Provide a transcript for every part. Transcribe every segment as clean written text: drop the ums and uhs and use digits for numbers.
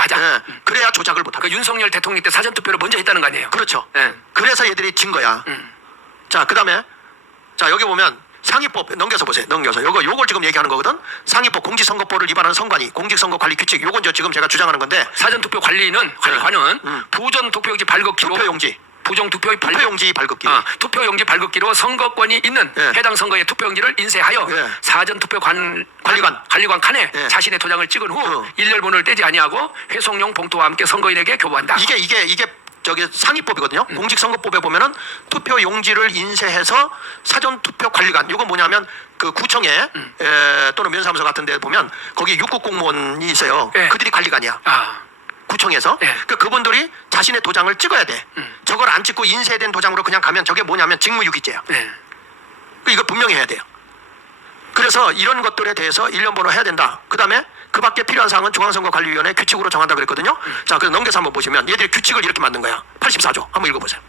먼저 하자. 예. 그래야 조작을 못하고. 그 윤석열 대통령 때 사전투표를 먼저 했다는 거 아니에요? 그렇죠. 예. 그래서 얘들이 진 거야. 자, 그다음에 자 여기 보면 상위법 넘겨서 보세요. 넘겨서 요걸 지금 얘기하는 거거든. 상위법 공직선거법을 위반하는 선관위 공직선거관리규칙 요건 지금 제가 주장하는 건데 사전투표 관리관은 부정 투표용지 발급기로 투표용지 부정 투표용지 발급기 투표용지 발급기로 선거권이 있는 예. 해당 선거의 투표용지를 인쇄하여 예. 사전투표 관리관 칸에 예. 자신의 도장을 찍은 후 일렬번호를 떼지 아니하고 회송용 봉투와 함께 선거인에게 교부한다. 이게 저기 상위법이거든요. 공직선거법에 보면은 투표 용지를 인쇄해서 사전투표 관리관 이건 뭐냐면 그 구청에 또는 면사무소 같은 데 보면 거기 육급 공무원이 있어요. 예. 그들이 관리관이야. 구청에서 예. 그분들이 자신의 도장을 찍어야 돼. 저걸 안 찍고 인쇄된 도장으로 그냥 가면 저게 뭐냐면 직무유기죄야. 네. 이거 분명히 해야 돼요. 그래서 이런 것들에 대해서 일련번호 해야 된다. 그 다음에 그 밖에 필요한 사항은 중앙선거관리위원회 규칙으로 정한다 그랬거든요. 자, 그래서 넘겨서 한번 보시면 얘들이 규칙을 이렇게 만든 거야. 84조 한번 읽어보세요.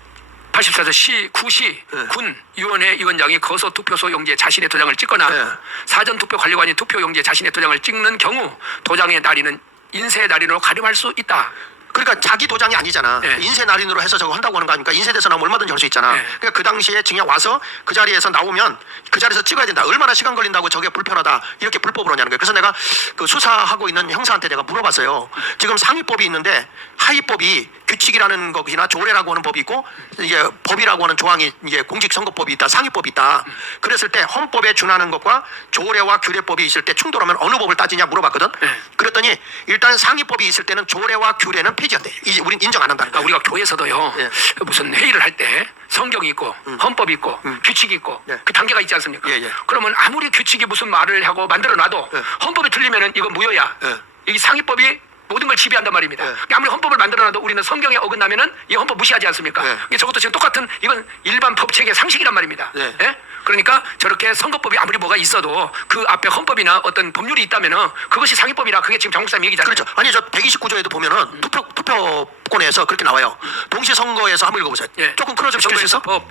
84조 구시 예. 군 위원회 위원장이 거소 투표소 용지에 자신의 도장을 찍거나 예. 사전투표 관리관이 투표 용지에 자신의 도장을 찍는 경우 도장의 날인은 인쇄 날인으로 가름할 수 있다. 그러니까 자기 도장이 아니잖아. 예. 인쇄 날인으로 해서 저거 한다고 하는 거 아닙니까? 인쇄돼서 나오면 얼마든지 할 수 있잖아. 예. 그러니까 그 당시에 그냥 와서 그 자리에서 나오면 그 자리에서 찍어야 된다. 얼마나 시간 걸린다고 저게 불편하다. 이렇게 불법으로 하냐는 거예요. 그래서 내가 그 수사하고 있는 형사한테 내가 물어봤어요. 지금 상위법이 있는데 하위법이 규칙이라는 것이나 조례라고 하는 법이 있고 이게 법이라고 하는 조항이 이게 공직선거법이 있다. 상위법이 있다. 그랬을 때 헌법에 준하는 것과 조례와 규례법이 있을 때 충돌하면 어느 법을 따지냐 물어봤거든. 그랬더니 일단 상위법이 있을 때는 조례와 규례는 폐지한대. 이제 우린 인정 안 한다는 거야. 우리가 교회에서도요. 예. 무슨 회의를 할 때 성경이 있고 헌법이 있고 규칙이 있고 예. 그 단계가 있지 않습니까? 예, 예. 그러면 아무리 규칙이 무슨 말을 하고 만들어 놔도 예. 헌법이 틀리면은 이건 무효야. 예. 이 상위법이 모든 걸 지배한단 말입니다. 예. 아무리 헌법을 만들어놔도 우리는 성경에 어긋나면은 이 헌법 무시하지 않습니까? 예. 저것도 지금 똑같은 이건 일반 법 체계 상식이란 말입니다. 예. 예? 그러니까 저렇게 선거법이 아무리 뭐가 있어도 그 앞에 헌법이나 어떤 법률이 있다면은 그것이 상위법이라 그게 지금 정국사님 얘기잖아요. 그렇죠. 아니 저 129조에도 보면은 투표권에서 그렇게 나와요. 동시 선거에서 한번 읽어보세요. 예. 조금 클로즈 시킬 수 있어? 법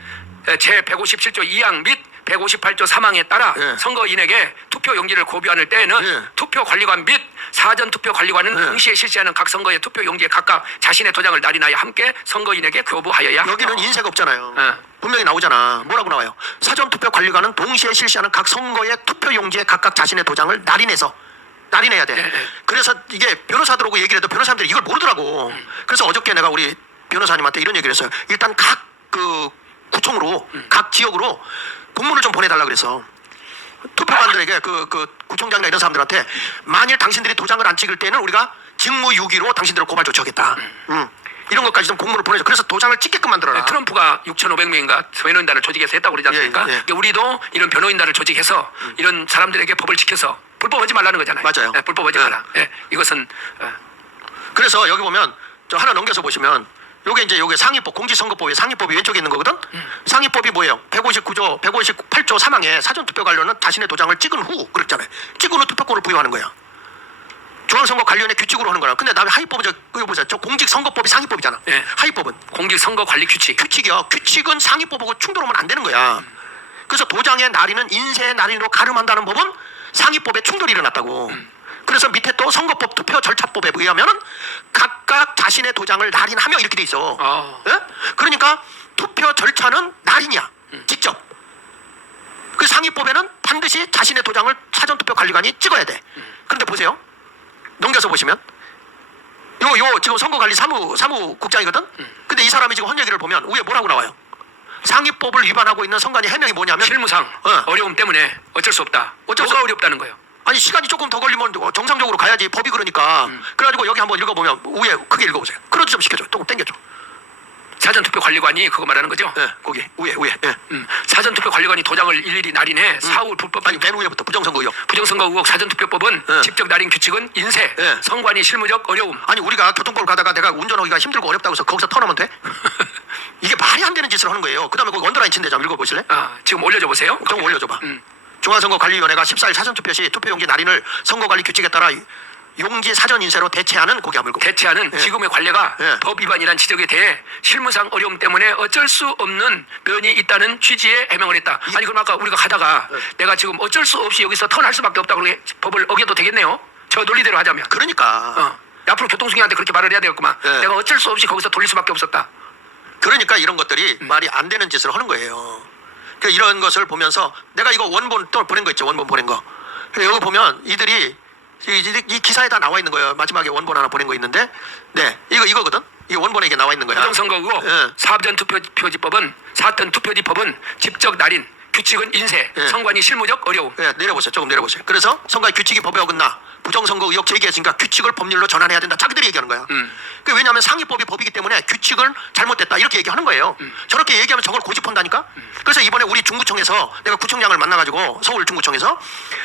제 157조 2항 및 158조 3항에 따라 예. 선거인에게 투표 용지를 고비하는 때에는 예. 투표 관리관 및 사전 투표 관리관은 예. 동시에 실시하는 각 선거의 투표 용지에 각각 자신의 도장을 날인하여 함께 선거인에게 교부하여야 여기는 하며. 인쇄가 없잖아요. 예. 분명히 나오잖아. 뭐라고 나와요? 사전투표관리관은 동시에 실시하는 각 선거의 투표용지에 각각 자신의 도장을 날인해야 돼. 예. 그래서 이게 변호사들하고 얘기를 해도 변호사님들이 이걸 모르더라고. 그래서 어저께 내가 우리 변호사님한테 이런 얘기를 했어요. 일단 각 그 구청으로 각 지역으로 공문을 좀 보내달라 그랬어. 투표관들에게 그 구청장이나 이런 사람들한테 만일 당신들이 도장을 안 찍을 때는 우리가 직무유기로 당신들을 고발 조치하겠다. 이런 것까지 좀 공문을 보내줘. 그래서 도장을 찍게끔 만들어라. 트럼프가 6,500명인가 변호인단을 조직해서 했다고 그러지 않습니까? 예, 예. 그러니까 우리도 이런 변호인단을 조직해서 이런 사람들에게 법을 지켜서 불법하지 말라는 거잖아요. 맞아요. 예, 불법하지 예. 말라. 예, 이것은 그래서 여기 보면 저 하나 넘겨서 보시면 요게 이제 요게 상위법 공직선거법의 상위법이 왼쪽에 있는 거거든. 상위법이 뭐예요? 159조 158조 3항에 사전투표 관료는 자신의 도장을 찍은 후 그랬잖아요. 찍은 후 투표권을 부여하는 거야. 중앙선거관리위원회 규칙으로 하는 거라. 근데 나왜 하위법은 이거 보세요. 저 공직선거법이 상위법이잖아. 예. 하위법은 공직선거관리 규칙. 규칙이요. 규칙은 상위법하고 충돌하면 안 되는 거야. 그래서 도장의 날인은 인쇄의 날인으로 가름한다는 법은 상위법에 충돌이 일어났다고. 그래서 밑에 또 선거법 투표 절차법에 의하면은 각각 자신의 도장을 날인하며 이렇게 돼 있어. 예? 그러니까 투표 절차는 날인이야. 직접. 그 상위법에는 반드시 자신의 도장을 사전투표관리관이 찍어야 돼. 그런데 보세요. 넘겨서 보시면 요 지금 선거관리 사무국장이거든. 근데 이 사람이 지금 헌 얘기를 보면 위에 뭐라고 나와요? 상위법을 위반하고 있는 선관위 해명이 뭐냐면 실무상 어려움 때문에 어쩔 수 없다. 뭐가 어렵다는 거예요? 아니 시간이 조금 더 걸리면 정상적으로 가야지 법이 그러니까. 그래가지고 여기 한번 읽어보면 위에 크게 읽어보세요. 크로즈 좀 시켜줘. 조금 당겨줘. 사전투표 관리관이 그거 말하는 거죠? 예, 거기 위에. 예. 사전투표 관리관이 도장을 일일이 날인해 사후 불법 아니 맨 위에부터 부정선거 의혹. 부정선거 의혹 사전투표법은 예. 직접 날인 규칙은 인쇄, 예. 선관위 실무적 어려움. 아니 우리가 교통법을 가다가 내가 운전하기가 힘들고 어렵다고 해서 거기서 터놓으면 돼? 이게 말이 안 되는 짓을 하는 거예요. 그 다음에 거기 언더라인 친대 좀 읽어보실래? 지금 올려줘 보세요. 좀 올려줘봐. 중앙선거관리위원회가 14일 사전투표 시 투표용지 날인을 선거관리 규칙에 따라 용지 사전 인쇄로 대체하는 고기 한번 읽어봐. 대체하는 예. 지금의 관례가 예. 법 위반이란 지적에 대해 실무상 어려움 때문에 어쩔 수 없는 면이 있다는 취지의 해명을 했다. 아니 그럼 아까 우리가 가다가 내가 지금 어쩔 수 없이 여기서 턴할 수밖에 없다 그러게 법을 어겨도 되겠네요. 저 논리대로 하자면. 그러니까 야 앞으로 교통수행한테 그렇게 말을 해야 되겠구만. 예. 내가 어쩔 수 없이 거기서 돌릴 수밖에 없었다. 그러니까 이런 것들이 말이 안 되는 짓을 하는 거예요. 그러니까 이런 것을 보면서 내가 이거 원본 또 보낸 거 있죠. 원본 보낸 거. 그래서 여기 보면 이들이 이 기사에 다 나와 있는 거예요. 마지막에 원본 하나 보낸 거 있는데, 네, 이거거든. 이 원본에 이게 나와 있는 거야. 부정선거고 예. 사전투표지법은 사전투표지법은 집적 날인 규칙은 인쇄 예. 선관위 실무적 어려움. 네, 내려보세요. 조금 내려보세요. 그래서 선거의 규칙이 법에 어긋나 부정선거 의혹 제기했으니까 규칙을 법률로 전환해야 된다. 자기들이 얘기하는 거야. 그 왜냐하면 상위법이 법이기 때문에 규칙을 잘못됐다 이렇게 얘기하는 거예요. 저렇게 얘기하면 저걸 고집한다니까. 그래서 이번에 우리 중구청에서 내가 구청장을 만나가지고 서울 중구청에서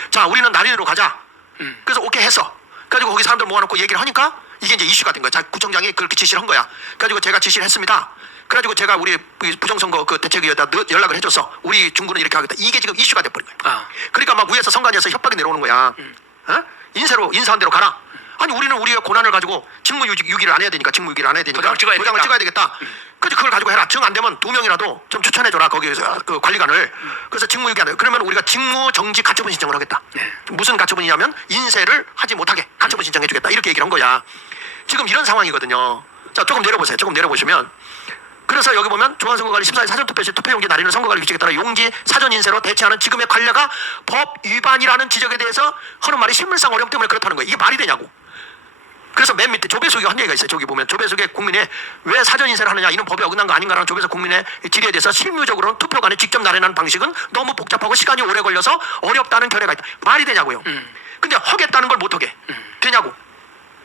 자 우리는 날인으로 가자. 그래서 오케이 했어. 그래가지고 거기 사람들 모아놓고 얘기를 하니까 이게 이제 이슈가 된 거야. 자 구청장이 그렇게 지시를 한 거야. 그래가지고 제가 지시를 했습니다. 그래가지고 제가 우리 부정선거 그 대책위에다 연락을 해줬어. 우리 중구는 이렇게 하겠다. 이게 지금 이슈가 돼버린 거야. 아. 그러니까 막 위에서 선관위에서 협박이 내려오는 거야. 어? 인사한 대로 가라. 아니 우리는 우리의 고난을 가지고 직무유기를 안 해야 되니까 직무유기를 안 해야 되니까 도장을 찍어야 도장을 되겠다. 찍어야 되겠다. 그래서 그걸 가지고 해라. 정 안 되면 2명이라도 좀 추천해줘라 거기에서 그 관리관을. 그래서 직무유기 안 해. 그러면 우리가 직무정지 가처분 신청을 하겠다. 무슨 가처분이냐면 인쇄를 하지 못하게 가처분 신청해주겠다. 이렇게 얘기를 한 거야. 지금 이런 상황이거든요. 자 조금 내려보세요. 조금 내려보시면. 그래서 여기 보면 중앙선거관리 14일 사전투표 시 투표용지 날리는 선거관리 규칙에 따라 용지 사전인쇄로 대체하는 지금의 관례가 법 위반이라는 지적에 대해서 하는 말이 실물상 어려움 때문에 그렇다는 거예요. 이게 말이 되냐고. 그래서 맨 밑에 조배수가 한 얘기가 있어요. 저기 보면 조배수의 국민의 왜 사전인쇄를 하느냐 이는 법에 어긋난 거 아닌가라는 조배수 국민의 질의에 대해서 실무적으로는 투표관에 직접 날인하는 방식은 너무 복잡하고 시간이 오래 걸려서 어렵다는 결례가 있다. 말이 되냐고요. 근데 하겠다는 걸 못하게 되냐고.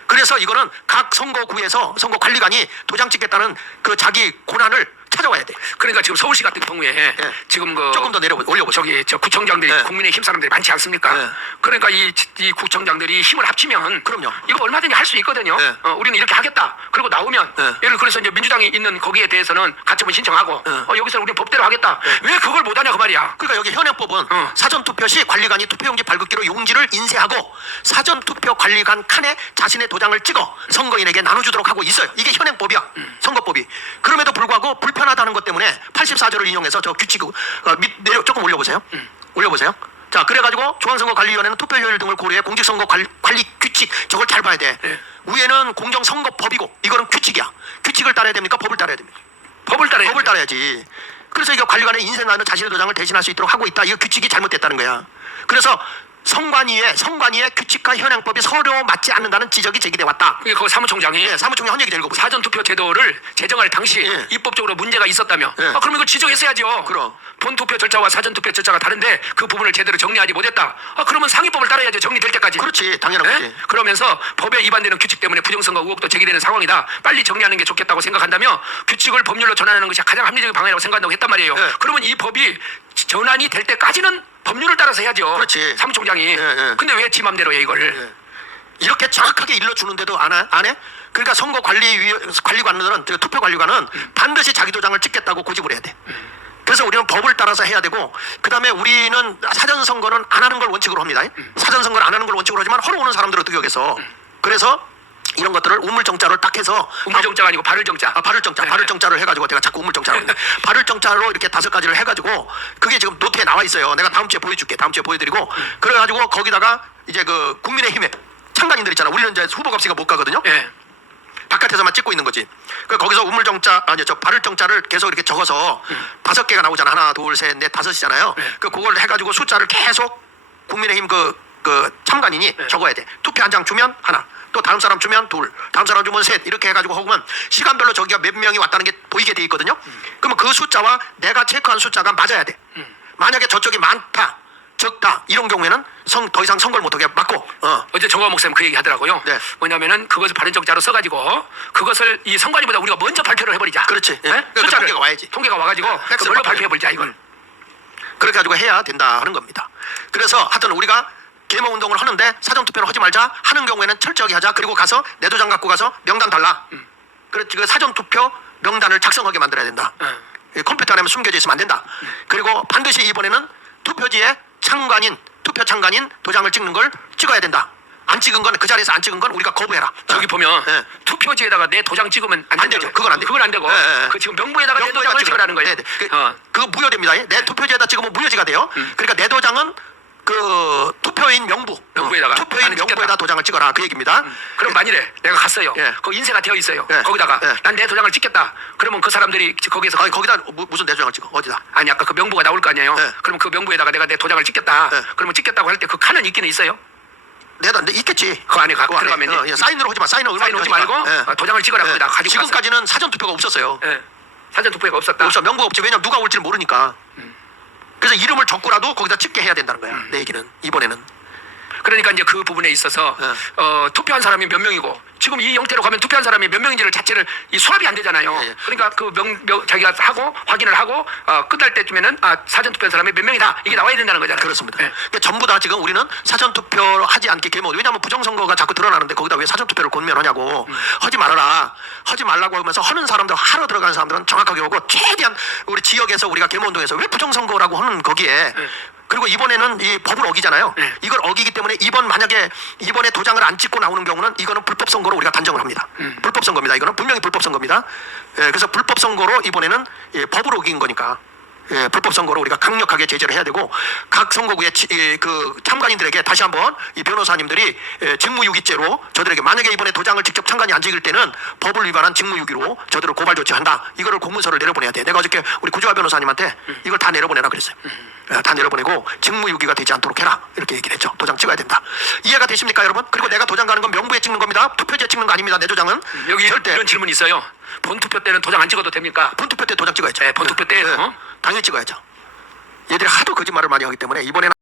그래서 이거는 각 선거구에서 선거관리관이 도장 찍겠다는 그 자기 고난을 찾아와야 돼. 그러니까 지금 서울시 같은 경우에 지금 그 조금 더 올려보세요. 저기 저 구청장들이 네. 국민의힘 사람들이 많지 않습니까? 네. 그러니까 이 구청장들이 힘을 합치면 그럼요. 이거 얼마든지 할 수 있거든요. 네. 우리는 이렇게 하겠다. 그리고 나오면 네. 예를 그래서 이제 민주당이 있는 거기에 대해서는 가처분 신청하고 여기서 우리는 법대로 하겠다. 왜 그걸 못하냐 그 말이야. 그러니까 여기 현행법은 사전투표 시 관리관이 투표용지 발급기로 용지를 인쇄하고 사전투표 관리관 칸에 자신의 도장을 찍어 선거인에게 나눠주도록 하고 있어요. 이게 현행법이야. 선거법이. 그럼에도 불구하고 불편하다는 것 때문에 84조를 인용해서 저 규칙 내려 조금 올려보세요. 올려보세요. 자 그래가지고 중앙선거관리위원회는 투표효율 등을 고려해 공직선거 관리 규칙 저걸 잘 봐야 돼. 위에는 공정선거법이고 이거는 규칙이야. 규칙을 따라야 됩니까? 법을 따라야 됩니까? 법을 따라야 법을 따라야지. 그래서 이거 관리관의 인쇄나는 자신의 도장을 대신할 수 있도록 하고 있다. 이거 규칙이 잘못됐다는 거야. 그래서 선관위의 규칙과 현행법이 서로 맞지 않는다는 지적이 제기돼 왔다. 그게 그 사무총장이 예, 사무총장 한 얘기 좀 읽어보세요. 사전투표 제도를 제정할 당시 예. 입법적으로 문제가 있었다며. 예. 그럼 이거 지적했어야죠. 그럼. 본투표 절차와 사전투표 절차가 다른데 그 부분을 제대로 정리하지 못했다. 그러면 상위법을 따라야죠. 정리될 때까지. 그렇지, 당연한 예? 거지. 그러면서 법에 위반되는 규칙 때문에 부정선거 의혹도 제기되는 상황이다. 빨리 정리하는 게 좋겠다고 생각한다며 규칙을 법률로 전환하는 것이 가장 합리적인 방안이라고 생각한다고 했단 말이에요. 예. 그러면 이 법이 전환이 될 때까지는 법률을 따라서 해야죠. 그렇지. 사무총장이. 예. 근데 왜 지 맘대로 해 이걸. 이렇게 정확하게 일러주는데도 안 해? 그러니까 선거관리관들은 투표관리관은 반드시 자기 도장을 찍겠다고 고집을 해야 돼. 그래서 우리는 법을 따라서 해야 되고 그 다음에 우리는 사전선거는 안 하는 걸 원칙으로 합니다. 사전선거를 안 하는 걸 원칙으로 하지만 하러 오는 사람들을 어떻게 그래서 이런 것들을 우물정자를 딱 해서 우물정자가 아니고 발을정자. 발을정자, 발을정자를 해가지고 내가 자꾸 우물정자로 하는데 발을정자로 이렇게 5가지를 해가지고 그게 지금 노트에 나와 있어요. 내가 다음 주에 보여줄게. 다음 주에 보여드리고 그래가지고 거기다가 이제 그 국민의힘에 참관인들 있잖아. 우리는 이제 후보가 없으니까 못 가거든요. 예. 바깥에서만 찍고 있는 거지. 그 거기서 우물정자 발을정자를 계속 이렇게 적어서 5개가 나오잖아. 하나, 둘, 셋, 넷, 5이잖아요. 그걸 해가지고 숫자를 계속 국민의힘 그 참관인이 적어야 돼. 투표 한 장 주면 하나. 또 다음 사람 주면 둘, 다음 사람 주면 셋 이렇게 해가지고 하면 시간별로 저기가 몇 명이 왔다는 게 보이게 돼 있거든요. 그러면 그 숫자와 내가 체크한 숫자가 맞아야 돼. 만약에 저쪽이 많다, 적다 이런 경우에는 더 이상 선거를 못하게 막고. 어제 정광 목사님 그 얘기 하더라고요. 네. 뭐냐면은 그것을 발언정자로 써가지고 그것을 이 선관위보다 우리가 먼저 발표를 해버리자. 그렇지. 예. 네? 그러니까 숫자를 통계가 와야지. 통계가 와가지고 팩스를 그걸로 바꿔야 발표해버리자 이걸. 그렇게 가지고 해야 된다 하는 겁니다. 그래서 하여튼 우리가 계모 운동을 하는데 사전투표는 하지 말자 하는 경우에는 철저하게 하자. 그리고 가서 내 도장 갖고 가서 명단 달라. 그렇지. 그 사전투표 명단을 작성하게 만들어야 된다. 컴퓨터 안에 숨겨져 있으면 안 된다. 그리고 반드시 이번에는 투표지에 투표 참관인 도장을 찍는 걸 찍어야 된다. 안 찍은 건 그 자리에서 안 찍은 건 우리가 거부해라. 저기 보면 예. 투표지에다가 내 도장 찍으면 안 안 되죠. 되죠. 그건 안 돼. 그건 안 되고. 예. 그 지금 명부에다가 내 도장을 찍으라는 거예요. 그거 무효됩니다. 내 투표지에다 찍으면 무효지가 돼요. 그러니까 내 도장은 그 투표인 명부에다가 투표인 나는 찍겠다. 명부에다 도장을 찍어라 그 얘기입니다. 그럼 만일에 내가 갔어요. 예. 그 인쇄가 되어 있어요. 예. 거기다가 예. 난 내 도장을 찍겠다. 그러면 그 사람들이 거기에서 아니 거기다 무슨 내 도장을 찍어 어디다? 아니 아까 그 명부가 나올 거 아니에요. 예. 그럼 그 명부에다가 내가 내 도장을 찍겠다. 예. 그러면 찍겠다고 할 때 그 칸은 있기는 있어요. 내가 있겠지. 그 안에 그거 안에. 들어가면 예, 사인으로 하지 마. 사인은 얼마 사인 오지 말고 도장을 찍어라. 거기다 가지고 지금까지는 사전 투표가 없었어요. 갔어요. 예. 사전 투표가 없었다. 없어 명부가 없지. 왜냐면 누가 올지를 모르니까. 그래서 이름을 적고라도 거기다 찍게 해야 된다는 거야. 내 얘기는 이번에는. 그러니까 이제 그 부분에 있어서 투표한 사람이 몇 명이고 지금 이 형태로 가면 투표한 사람이 몇 명인지를 자체를 이 수합이 안 되잖아요. 예. 그러니까 그 자기가 하고 확인을 하고 끝날 때쯤에는 사전 투표한 사람이 몇 명이다 이게 나와야 된다는 거잖아요. 그렇습니다. 예. 그러니까 전부 다 지금 우리는 사전 투표를 하지 않게 개모. 왜냐하면 부정선거가 자꾸 드러나는데 거기다 왜 사전 투표를 권면하냐고. 하지 말아라. 하지 말라고 하면서 하는 사람들 하러 들어가는 사람들은 정확하게 오고 최대한 우리 지역에서 우리가 개모운동에서 왜 부정선거라고 하는 거기에. 그리고 이번에는 이 법을 어기잖아요. 네. 이걸 어기기 때문에 만약에 이번에 도장을 안 찍고 나오는 경우는 이거는 불법 선거로 우리가 단정을 합니다. 불법 선거입니다. 이거는 분명히 불법 선거입니다. 예, 그래서 불법 선거로 이번에는 법을 어긴 거니까 불법 선거로 우리가 강력하게 제재를 해야 되고 각 선거구의 그 참관인들에게 다시 한번 이 변호사님들이 직무유기죄로 저들에게 만약에 이번에 도장을 직접 참관이 안 찍을 때는 법을 위반한 직무유기로 저들을 고발 조치한다. 이거를 공문서를 내려보내야 돼. 내가 어저께 우리 구조화 변호사님한테 이걸 다 내려보내라 그랬어요. 다 내려보내고 직무유기가 되지 않도록 해라 이렇게 얘기를 했죠. 도장 찍어야 된다. 이해가 되십니까 여러분? 그리고 내가 도장 가는 건 명부에 찍는 겁니다. 투표지에 찍는 거 아닙니다. 내 도장은 여기 절대 이런 질문이 있어요. 본투표 때는 도장 안 찍어도 됩니까? 본투표 때 도장 찍어야죠. 네, 본투표 때 당연히 찍어야죠. 얘들이 하도 거짓말을 많이 하기 때문에 이번에는